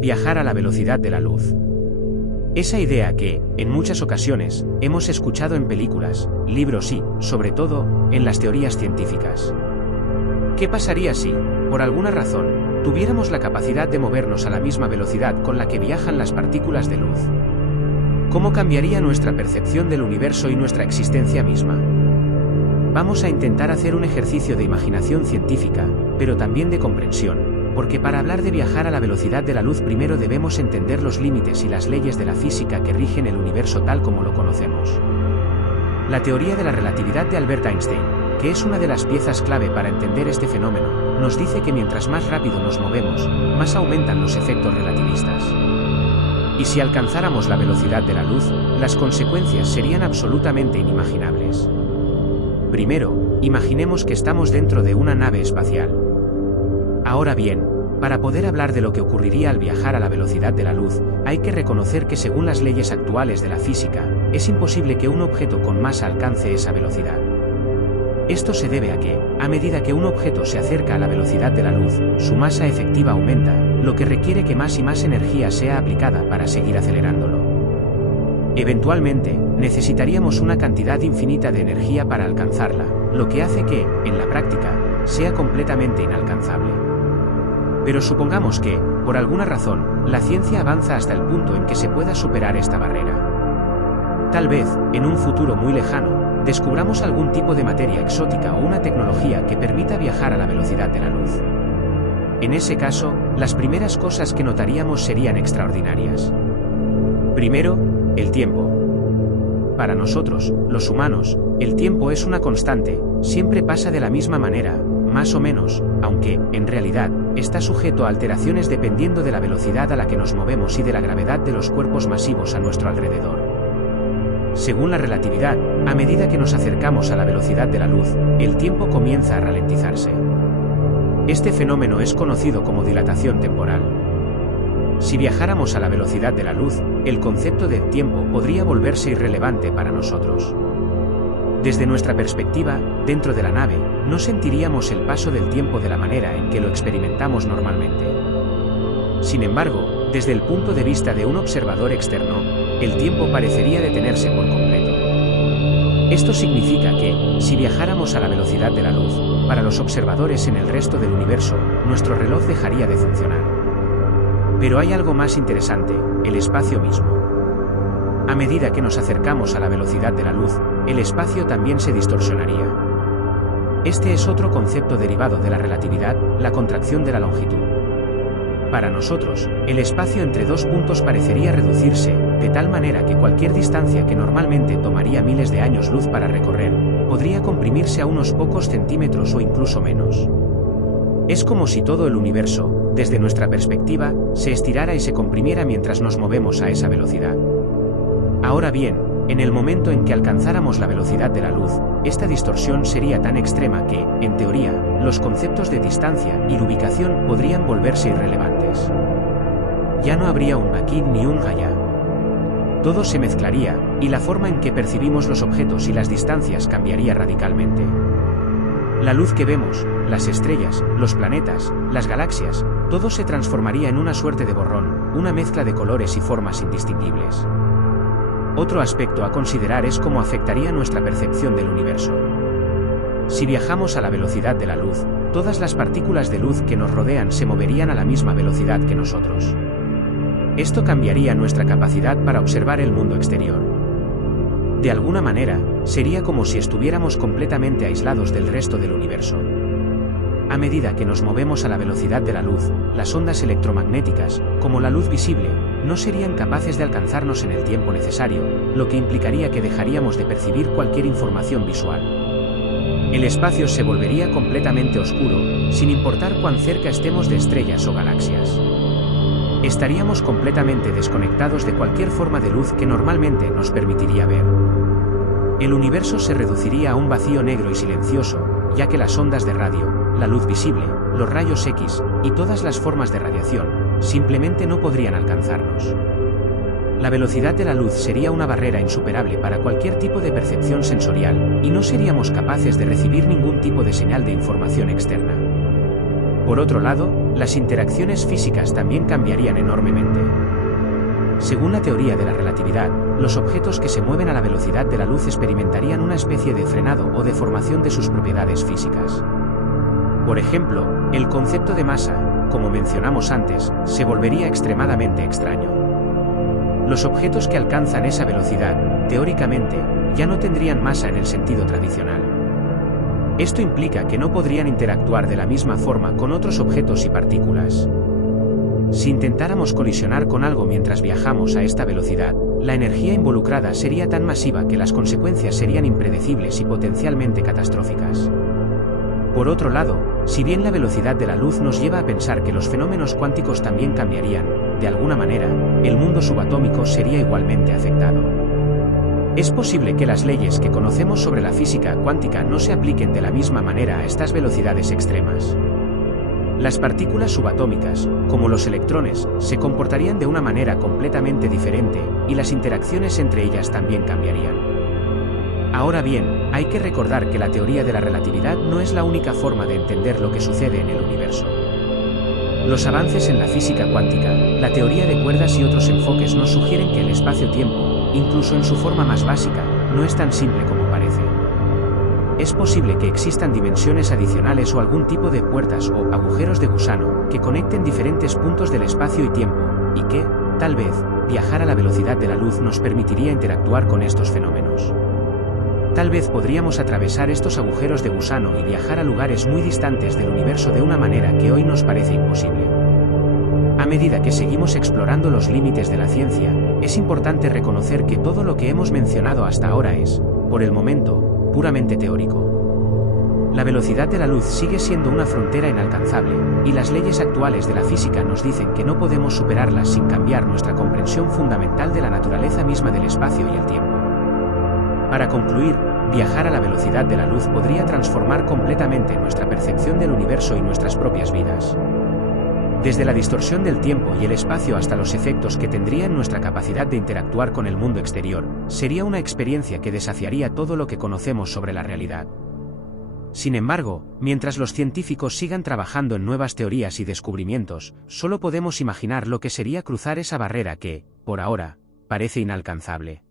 viajar a la velocidad de la luz. Esa idea que, en muchas ocasiones, hemos escuchado en películas, libros y, sobre todo, en las teorías científicas. ¿Qué pasaría si, por alguna razón, tuviéramos la capacidad de movernos a la misma velocidad con la que viajan las partículas de luz? ¿Cómo cambiaría nuestra percepción del universo y nuestra existencia misma? Vamos a intentar hacer un ejercicio de imaginación científica, pero también de comprensión, porque para hablar de viajar a la velocidad de la luz primero debemos entender los límites y las leyes de la física que rigen el universo tal como lo conocemos. La teoría de la relatividad de Albert Einstein, que es una de las piezas clave para entender este fenómeno, nos dice que mientras más rápido nos movemos, más aumentan los efectos relativistas. Y si alcanzáramos la velocidad de la luz, las consecuencias serían absolutamente inimaginables. Primero, imaginemos que estamos dentro de una nave espacial. Ahora bien, para poder hablar de lo que ocurriría al viajar a la velocidad de la luz, hay que reconocer que según las leyes actuales de la física, es imposible que un objeto con masa alcance esa velocidad. Esto se debe a que, a medida que un objeto se acerca a la velocidad de la luz, su masa efectiva aumenta, lo que requiere que más y más energía sea aplicada para seguir acelerándolo. Eventualmente, necesitaríamos una cantidad infinita de energía para alcanzarla, lo que hace que, en la práctica, sea completamente inalcanzable. Pero supongamos que, por alguna razón, la ciencia avanza hasta el punto en que se pueda superar esta barrera. Tal vez, en un futuro muy lejano, descubramos algún tipo de materia exótica o una tecnología que permita viajar a la velocidad de la luz. En ese caso, las primeras cosas que notaríamos serían extraordinarias. Primero, el tiempo. Para nosotros, los humanos, el tiempo es una constante, siempre pasa de la misma manera, más o menos, aunque, en realidad, está sujeto a alteraciones dependiendo de la velocidad a la que nos movemos y de la gravedad de los cuerpos masivos a nuestro alrededor. Según la relatividad, a medida que nos acercamos a la velocidad de la luz, el tiempo comienza a ralentizarse. Este fenómeno es conocido como dilatación temporal. Si viajáramos a la velocidad de la luz, el concepto de tiempo podría volverse irrelevante para nosotros. Desde nuestra perspectiva, dentro de la nave, no sentiríamos el paso del tiempo de la manera en que lo experimentamos normalmente. Sin embargo, desde el punto de vista de un observador externo, el tiempo parecería detenerse por completo. Esto significa que, si viajáramos a la velocidad de la luz, para los observadores en el resto del universo, nuestro reloj dejaría de funcionar. Pero hay algo más interesante, el espacio mismo. A medida que nos acercamos a la velocidad de la luz, el espacio también se distorsionaría. Este es otro concepto derivado de la relatividad, la contracción de la longitud. Para nosotros, el espacio entre dos puntos parecería reducirse, de tal manera que cualquier distancia que normalmente tomaría miles de años luz para recorrer, podría comprimirse a unos pocos centímetros o incluso menos. Es como si todo el universo, desde nuestra perspectiva, se estirara y se comprimiera mientras nos movemos a esa velocidad. Ahora bien, en el momento en que alcanzáramos la velocidad de la luz, esta distorsión sería tan extrema que, en teoría, los conceptos de distancia y ubicación podrían volverse irrelevantes. Ya no habría un maquin ni un gaya. Todo se mezclaría, y la forma en que percibimos los objetos y las distancias cambiaría radicalmente. La luz que vemos, las estrellas, los planetas, las galaxias, todo se transformaría en una suerte de borrón, una mezcla de colores y formas indistinguibles. Otro aspecto a considerar es cómo afectaría nuestra percepción del universo. Si viajamos a la velocidad de la luz, todas las partículas de luz que nos rodean se moverían a la misma velocidad que nosotros. Esto cambiaría nuestra capacidad para observar el mundo exterior. De alguna manera, sería como si estuviéramos completamente aislados del resto del universo. A medida que nos movemos a la velocidad de la luz, las ondas electromagnéticas, como la luz visible, no serían capaces de alcanzarnos en el tiempo necesario, lo que implicaría que dejaríamos de percibir cualquier información visual. El espacio se volvería completamente oscuro, sin importar cuán cerca estemos de estrellas o galaxias. Estaríamos completamente desconectados de cualquier forma de luz que normalmente nos permitiría ver. El universo se reduciría a un vacío negro y silencioso, ya que las ondas de radio, la luz visible, los rayos X, y todas las formas de radiación, simplemente no podrían alcanzarnos. La velocidad de la luz sería una barrera insuperable para cualquier tipo de percepción sensorial, y no seríamos capaces de recibir ningún tipo de señal de información externa. Por otro lado, las interacciones físicas también cambiarían enormemente. Según la teoría de la relatividad, los objetos que se mueven a la velocidad de la luz experimentarían una especie de frenado o deformación de sus propiedades físicas. Por ejemplo, el concepto de masa, como mencionamos antes, se volvería extremadamente extraño. Los objetos que alcanzan esa velocidad, teóricamente, ya no tendrían masa en el sentido tradicional. Esto implica que no podrían interactuar de la misma forma con otros objetos y partículas. Si intentáramos colisionar con algo mientras viajamos a esta velocidad, la energía involucrada sería tan masiva que las consecuencias serían impredecibles y potencialmente catastróficas. Por otro lado, si bien la velocidad de la luz nos lleva a pensar que los fenómenos cuánticos también cambiarían, de alguna manera, el mundo subatómico sería igualmente afectado. Es posible que las leyes que conocemos sobre la física cuántica no se apliquen de la misma manera a estas velocidades extremas. Las partículas subatómicas, como los electrones, se comportarían de una manera completamente diferente, y las interacciones entre ellas también cambiarían. Ahora bien, hay que recordar que la teoría de la relatividad no es la única forma de entender lo que sucede en el universo. Los avances en la física cuántica, la teoría de cuerdas y otros enfoques nos sugieren que el espacio-tiempo, incluso en su forma más básica, no es tan simple como parece. Es posible que existan dimensiones adicionales o algún tipo de puertas o agujeros de gusano que conecten diferentes puntos del espacio y tiempo, y que, tal vez, viajar a la velocidad de la luz nos permitiría interactuar con estos fenómenos. Tal vez podríamos atravesar estos agujeros de gusano y viajar a lugares muy distantes del universo de una manera que hoy nos parece imposible. A medida que seguimos explorando los límites de la ciencia, es importante reconocer que todo lo que hemos mencionado hasta ahora es, por el momento, puramente teórico. La velocidad de la luz sigue siendo una frontera inalcanzable, y las leyes actuales de la física nos dicen que no podemos superarlas sin cambiar nuestra comprensión fundamental de la naturaleza misma del espacio y el tiempo. Para concluir, viajar a la velocidad de la luz podría transformar completamente nuestra percepción del universo y nuestras propias vidas. Desde la distorsión del tiempo y el espacio hasta los efectos que tendría en nuestra capacidad de interactuar con el mundo exterior, sería una experiencia que desafiaría todo lo que conocemos sobre la realidad. Sin embargo, mientras los científicos sigan trabajando en nuevas teorías y descubrimientos, solo podemos imaginar lo que sería cruzar esa barrera que, por ahora, parece inalcanzable.